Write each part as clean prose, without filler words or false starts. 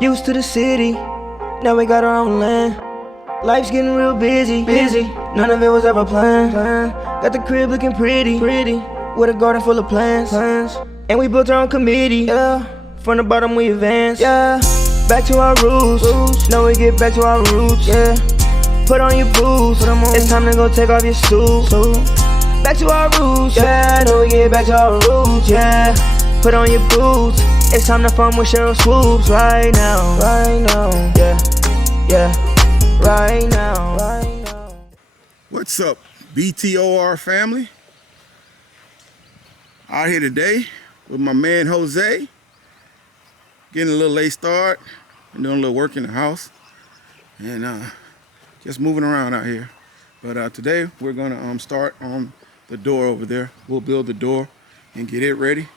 Used to the city, now we got our own land. Life's getting real busy. None of it was ever planned. Got the crib looking pretty, with a garden full of plants. And we built our own committee, yeah. From the bottom we advance, yeah. Back to our roots, now we get back to our roots, yeah. Put on your boots, it's time to go take off your suit. Back to our roots, yeah. Now we get back to our roots, yeah. Put on your boots, it's time to farm with Cheryl Swoops right now, yeah. Right now. What's up, BTOR family? Out here today with my man Jose. Getting a little late start and doing a little work in the house. And just moving around out here. But today we're gonna start on the door over there. We'll build the door and get it ready.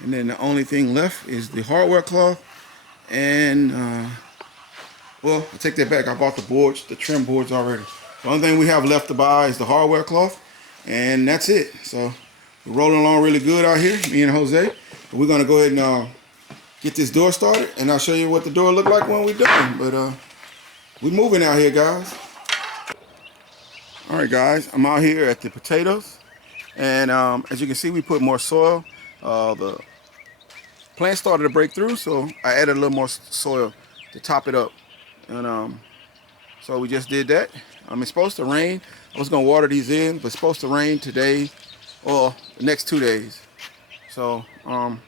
And then the only thing left is the hardware cloth and well, I take that back. I bought the boards, the trim boards already. The only thing we have left to buy is the hardware cloth, and that's it. So we're rolling along really good out here, me and Jose. But we're gonna go ahead and get this door started, and I'll show you what the door look like when we're done. But we're moving out here, guys. All right, guys, I'm out here at the potatoes, and as you can see, we put more soil. The plant started to break through, so I added a little more soil to top it up. And so we just did that. It's supposed to rain. I was gonna water these in, but it's supposed to rain today or the next 2 days. So I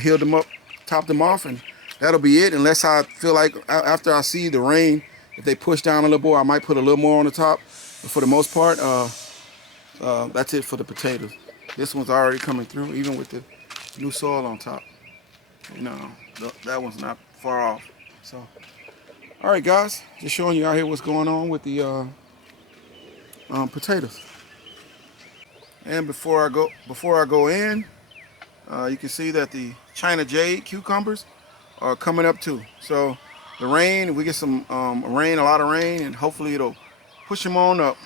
healed them up, topped them off, and that'll be it. Unless I feel like after I see the rain, if they push down a little more, I might put a little more on the top. But for the most part, that's it for the potatoes. This one's already coming through, even with the new soil on top. That one's not far off. So. All right, guys, just showing you out here what's going on with the potatoes. And before I go in, you can see that the China Jade cucumbers are coming up too. So the rain, we get some rain, a lot of rain, and hopefully it'll push them on up.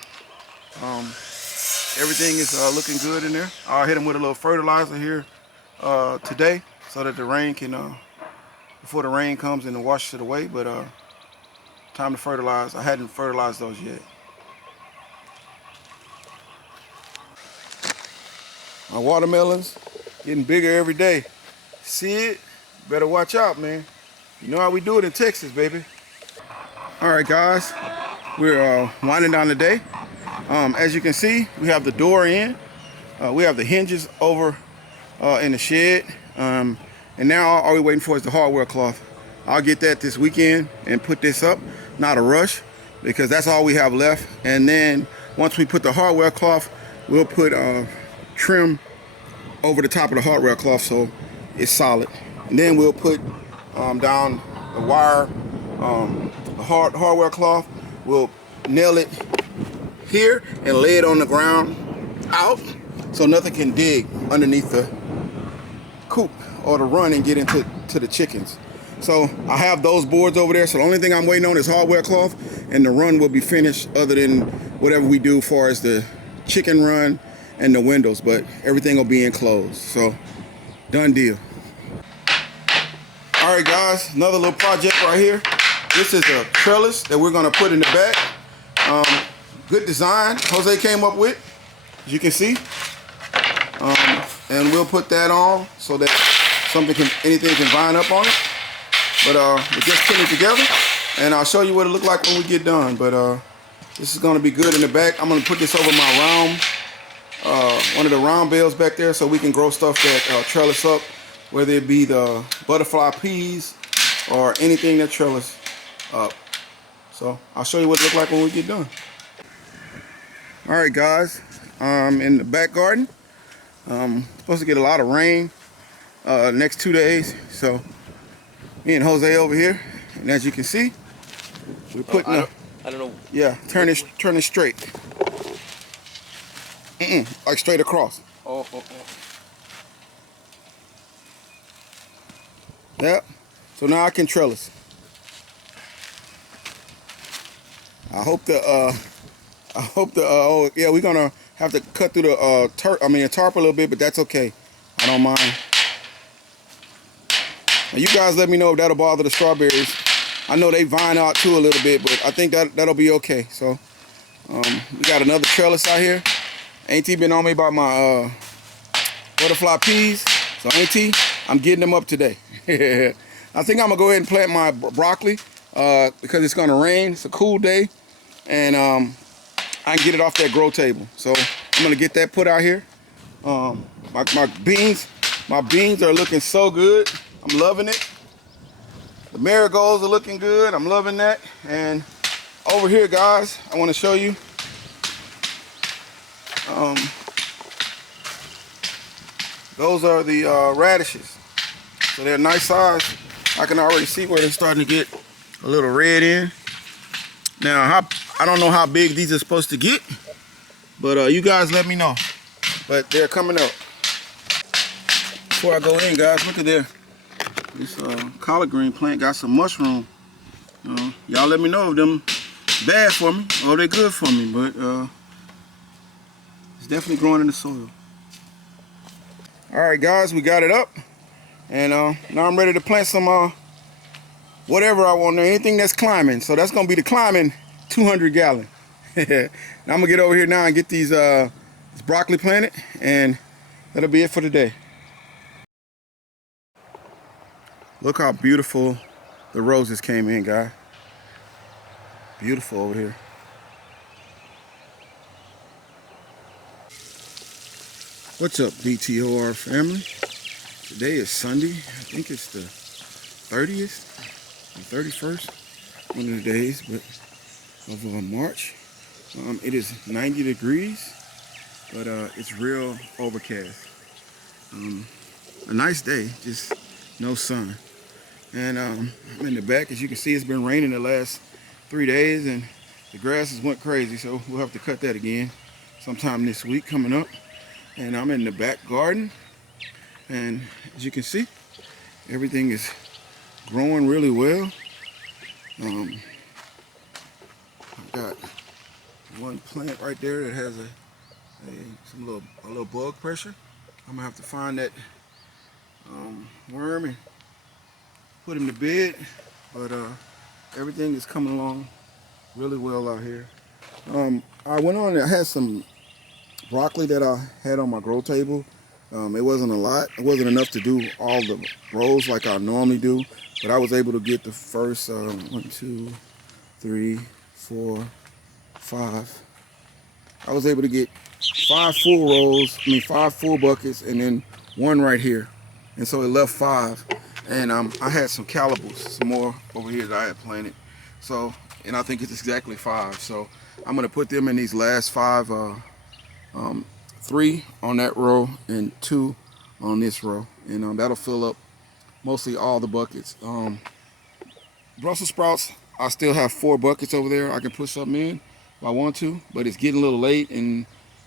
Everything is looking good in there. I'll hit them with a little fertilizer here today, so that the rain can, before the rain comes and washes it away. But time to fertilize. I hadn't fertilized those yet. My watermelons getting bigger every day. See it? Better watch out, man. You know how we do it in Texas, baby. All right, guys, we're winding down the day. As you can see, we have the door in. We have the hinges over in the shed. And now all we're waiting for is the hardware cloth. I'll get that this weekend and put this up. Not a rush, because that's all we have left. And then once we put the hardware cloth, we'll put trim over the top of the hardware cloth so it's solid. And then we'll put down the wire, the hardware cloth. We'll nail it here and lay it on the ground out so nothing can dig underneath the coop or the run and get into the chickens. So I have those boards over there. So the only thing I'm waiting on is hardware cloth, and the run will be finished other than whatever we do as far as the chicken run and the windows, but everything will be enclosed. So done deal. All right, guys, another little project right here. This is a trellis that we're gonna put in the back. Good design Jose came up with, as you can see. And we'll put that on so that anything can vine up on it. But we're just putting it together, and I'll show you what it look like when we get done. But this is gonna be good in the back. I'm gonna put this over my round, one of the round bales back there, so we can grow stuff that trellis up, whether it be the butterfly peas or anything that trellis up. So I'll show you what it look like when we get done. All right, guys, in the back garden, supposed to get a lot of rain next 2 days. So me and Jose over here, and as you can see, we're putting I don't know. Yeah, turn it straight. Like straight across. Oh. Yep. So now I can trellis. I hope yeah, we're gonna have to cut through the tarp a little bit, but that's okay. I don't mind. Now you guys let me know if that'll bother the strawberries. I know they vine out too a little bit, but I think that'll be okay. So we got another trellis out here. Auntie been on me about my butterfly peas. So Auntie, I'm getting them up today. I think I'm gonna go ahead and plant my broccoli because it's gonna rain. It's a cool day, and I can get it off that grow table. So I'm gonna get that put out here. My beans are looking so good. I'm loving it. The marigolds are looking good. I'm loving that. And over here, guys, I want to show you. Those are the radishes. So they're nice size. I can already see where they're starting to get a little red in. Now, I don't know how big these are supposed to get, but you guys let me know. But they're coming up. Before I go in, guys, look at there. This collard green plant got some mushroom. Y'all let me know if them bad for me or they're good for me, but it's definitely growing in the soil. All right, guys, we got it up, and now I'm ready to plant some whatever I want there, anything that's climbing. So that's gonna be the climbing 200 gallon. Now I'm gonna get over here now and get these this broccoli planted, and that'll be it for today. Look how beautiful the roses came in, guy. Beautiful over here. What's up, BTOR family? Today is Sunday. I think it's the 30th or 31st, one of the days, but of March. It is 90 degrees, but it's real overcast. A nice day, just no sun. And I'm in the back. As you can see, it's been raining the last 3 days, and the grasses went crazy, so we'll have to cut that again sometime this week coming up. And I'm in the back garden, and as you can see, everything is growing really well. I've got one plant right there that has a little bug pressure. I'm gonna have to find that worm and put him to bed, but everything is coming along really well out here. I went on, I had some broccoli that I had on my grow table. It wasn't a lot. It wasn't enough to do all the rows like I normally do, but I was able to get the first 1, 2, 3, 4, 5. I was able to get 5 full buckets, and then one right here. And so it left 5. And I had some calibos, some more over here that I had planted. So, and I think it's exactly 5. So I'm gonna put them in these last 5, 3 on that row and 2 on this row. And that'll fill up mostly all the buckets. Brussels sprouts, I still have 4 buckets over there. I can put something in if I want to, but it's getting a little late and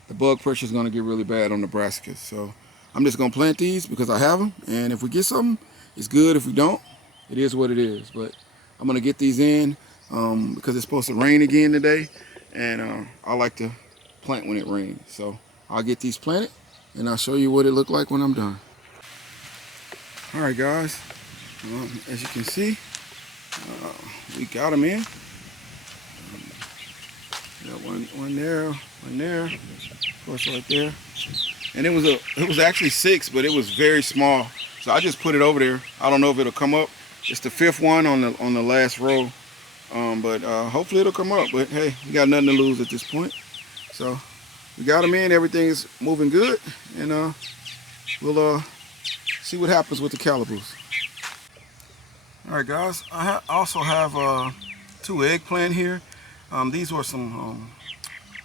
the bug pressure is gonna get really bad on the brassicas. So I'm just gonna plant these because I have them. And if we get something, it's good. If we don't, it is what it is. But I'm gonna get these in because it's supposed to rain again today, and I like to plant when it rains. So I'll get these planted, and I'll show you what it looked like when I'm done. All right, guys. As you can see, we got them in. Got one there, of course, right there. And it was actually 6, but it was very small. So I just put it over there. I don't know if it'll come up. It's the 5th one on the last row, but hopefully it'll come up. But hey, we got nothing to lose at this point. So we got them in. Everything is moving good, and we'll see what happens with the calibos. All right, guys. I also have 2 eggplant here. These were some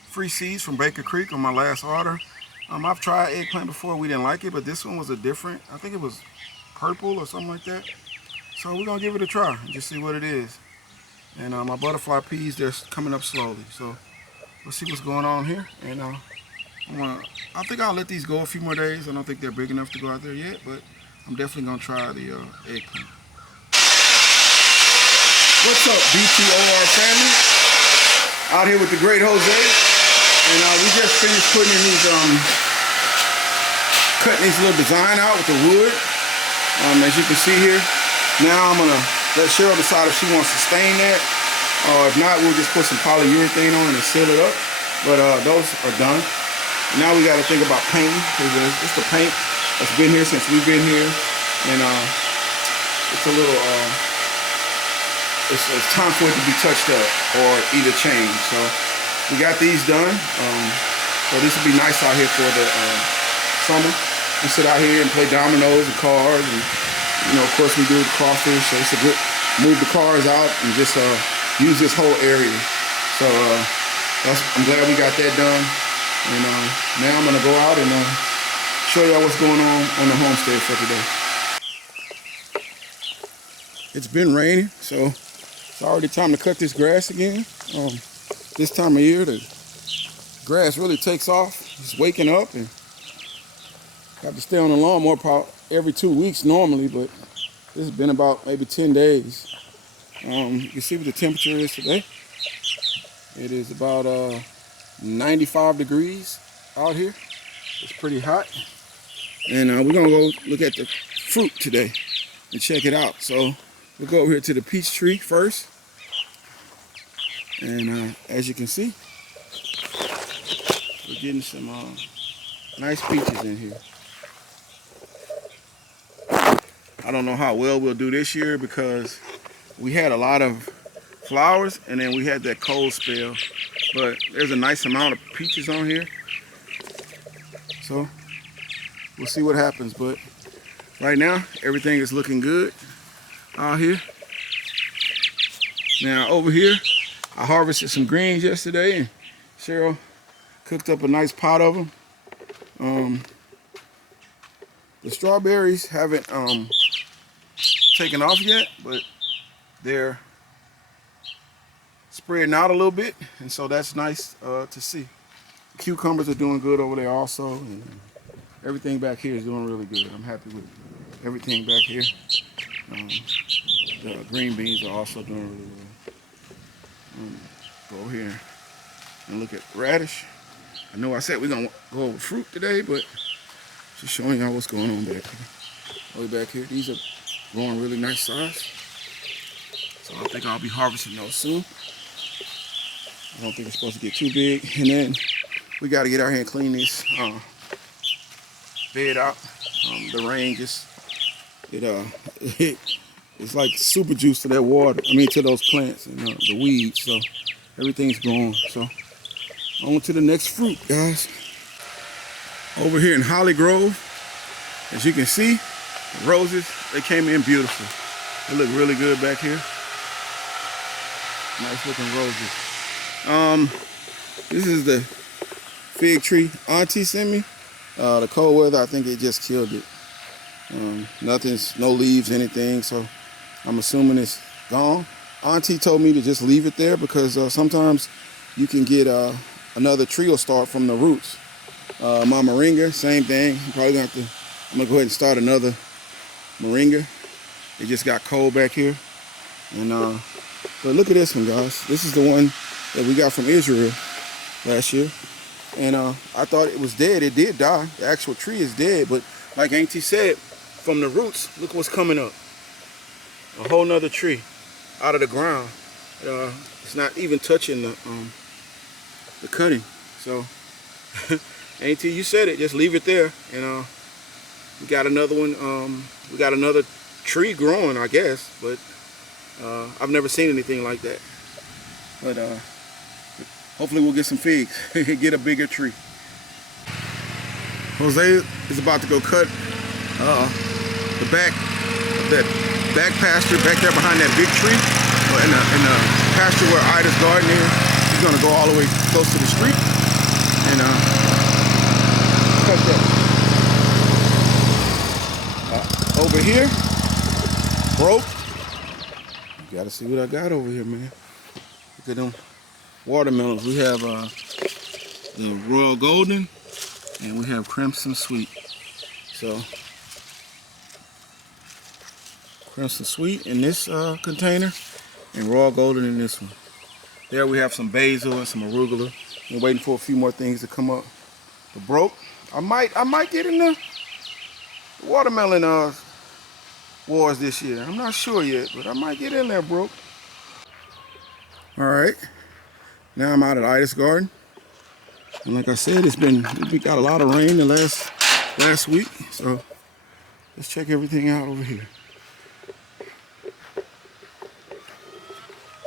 free seeds from Baker Creek on my last order. I've tried eggplant before. We didn't like it, but this one was a different. I think it was purple or something like that. So we're gonna give it a try and just see what it is. And my butterfly peas, they're coming up slowly. So let's see what's going on here. And I think I'll let these go a few more days. I don't think they're big enough to go out there yet, but I'm definitely gonna try the eggplant. What's up, BTOR family? Out here with the great Jose. And we just finished putting in these, cutting these little design out with the wood. As you can see here, Now I'm gonna let Cheryl decide if she wants to stain that. If not, we'll just put some polyurethane on it and seal it up. But those are done. Now we got to think about painting, because it's the paint that's been here since we've been here, and it's a little, it's time for it to be touched up or either changed. So we got these done. So this will be nice out here for the summer. We sit out here and play dominoes and cards, and of course we do the crawfish. So it's a good move the cars out and just use this whole area. So I'm glad we got that done. And now I'm gonna go out and show y'all what's going on the homestead for today. It's been raining, so it's already time to cut this grass again. This time of year, the grass really takes off. It's waking up, and got to stay on the lawnmower probably every 2 weeks normally, but this has been about maybe 10 days. You can see what the temperature is today. It is about 95 degrees out here. It's pretty hot. And we're gonna go look at the fruit today and check it out. So we'll go over here to the peach tree first. And as you can see, we're getting some nice peaches in here. I don't know how well we'll do this year because we had a lot of flowers and then we had that cold spell. But there's a nice amount of peaches on here. So we'll see what happens. But right now, everything is looking good out here. Now over here, I harvested some greens yesterday and Cheryl cooked up a nice pot of them. The strawberries haven't taken off yet, but they're spreading out a little bit, and so that's nice to see. The cucumbers are doing good over there also, and everything back here is doing really good. I'm happy with everything back here. The green beans are also doing really well. Go over here and look at radish. I know I said we're gonna go over fruit today, but just showing y'all what's going on back here. Way back here, these are growing really nice size. So I think I'll be harvesting those soon. I don't think it's supposed to get too big. And then we got to get out here and clean this bed out. The rain just, it's like super juice to that water. I mean, to those plants and the weeds. So everything's growing. So on to the next fruit, guys. Over here in Holly Grove, as you can see, the roses, they came in beautiful. They look really good back here. Nice looking roses. This is the fig tree Auntie sent me. The cold weather, I think it just killed it. No leaves, anything, so I'm assuming it's gone. Auntie told me to just leave it there because sometimes you can get another tree will start from the roots. My moringa, same thing. I'm gonna go ahead and start another moringa. It just got cold back here. And but look at this one, guys. This is the one that we got from Israel last year. And I thought it was dead. It did die. The actual tree is dead, but like Auntie said, from the roots, look what's coming up. A whole nother tree out of the ground. It's not even touching the cutting. So Auntie, you said it, just leave it there. And we got another one, we got another tree growing, I guess, but I've never seen anything like that. But hopefully we'll get some figs, get a bigger tree. Jose is about to go cut the back of that back pasture back there behind that big tree in the pasture where Ida's garden is. He's gonna go all the way close to the street and cut that. Over here, broke. You gotta see what I got over here, man. Look at them watermelons. We have the Royal Golden and we have Crimson Sweet. So Crimson Sweet in this container and Royal Golden in this one. There we have some basil and some arugula. We're waiting for a few more things to come up. The broke. I might get in the watermelon wars this year. I'm not sure yet, but I might get in there, bro. All right, now I'm out at Ida's garden, and like I said, we got a lot of rain the last week, so let's check everything out over here.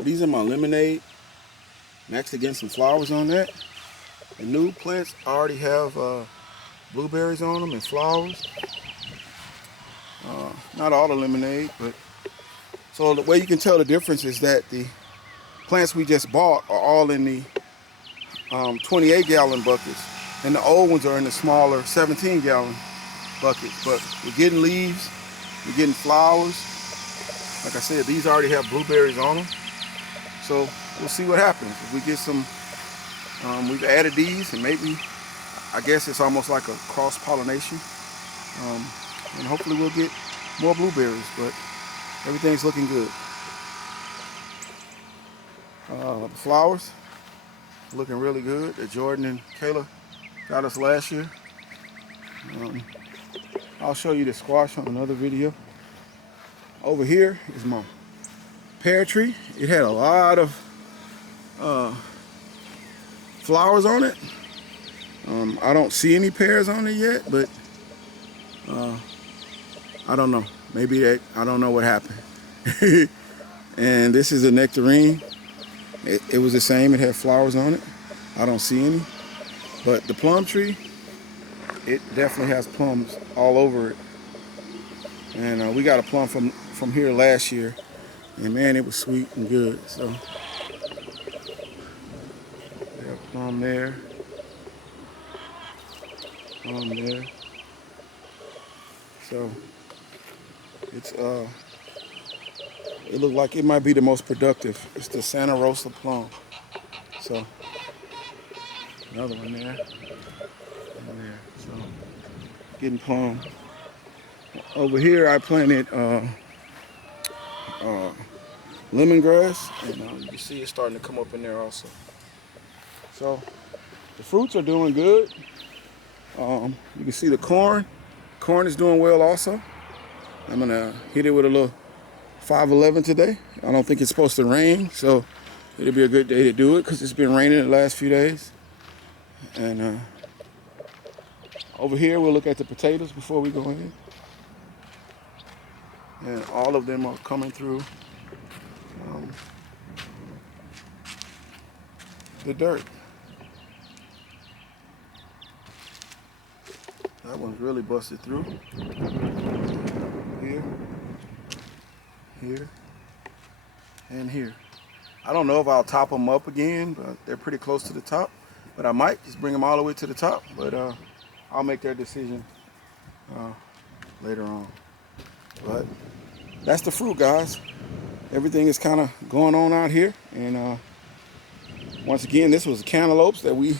These are my lemonade. I'm actually getting some flowers on that. The new plants already have blueberries on them and flowers. Not all the lemonade, but so the way you can tell the difference is that the plants we just bought are all in the 28-gallon buckets, and the old ones are in the smaller 17-gallon buckets. But we're getting leaves, we're getting flowers. Like I said, these already have blueberries on them, so we'll see what happens. If we get some, we've added these, and maybe, I guess it's almost like a cross-pollination, and hopefully we'll get more blueberries, but everything's looking good. The flowers looking really good that Jordan and Kayla got us last year. I'll show you the squash on another video. Over here is my pear tree. It had a lot of flowers on it. I don't see any pears on it yet, but I don't know. Maybe I don't know what happened. And this is a nectarine. It was the same. It had flowers on it. I don't see any. But the plum tree, it definitely has plums all over it. And we got a plum from here last year. And man, it was sweet and good. So, we have plum there. Plum there. So, it looked like it might be the most productive. It's the Santa Rosa plum. So, another one there. And there. So, getting plum. Over here, I planted lemongrass, and you can see it's starting to come up in there also. So, the fruits are doing good. You can see the corn. Corn is doing well also. I'm gonna hit it with a little 511 today. I don't think it's supposed to rain, so it'll be a good day to do it because it's been raining the last few days. And over here, we'll look at the potatoes before we go in. And all of them are coming through the dirt. That one's really busted through. Here, here, and here. I don't know if I'll top them up again, but they're pretty close to the top. But I might just bring them all the way to the top. But I'll make that decision later on. But that's the fruit, guys. Everything is kind of going on out here. And once again, this was cantaloupes that we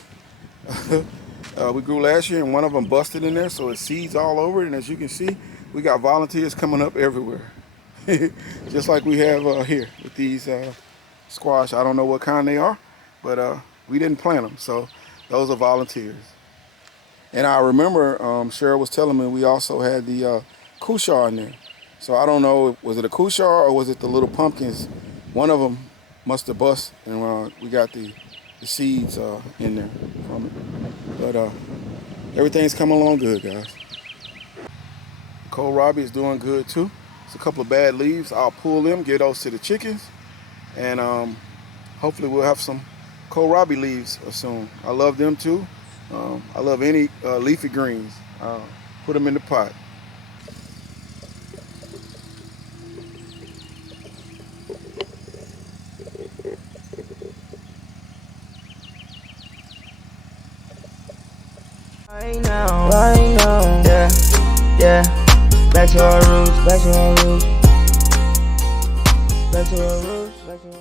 we grew last year, and one of them busted in there, so it's seeds all over it. And as you can see, we got volunteers coming up everywhere. Just like we have here with these squash. I don't know what kind they are, but we didn't plant them, so those are volunteers. And I remember Cheryl was telling me we also had the kushar in there. So I don't know, was it a kushar or was it the little pumpkins? One of them must have bust, and we got the seeds in there from it. But everything's coming along good, guys. Kohlrabi is doing good too. It's a couple of bad leaves. I'll pull them, give those to the chickens, and hopefully we'll have some kohlrabi leaves soon. I love them too. I love any leafy greens. Put them in the pot. Right now, yeah, back to our roots, back to our roots, back to our roots, back to our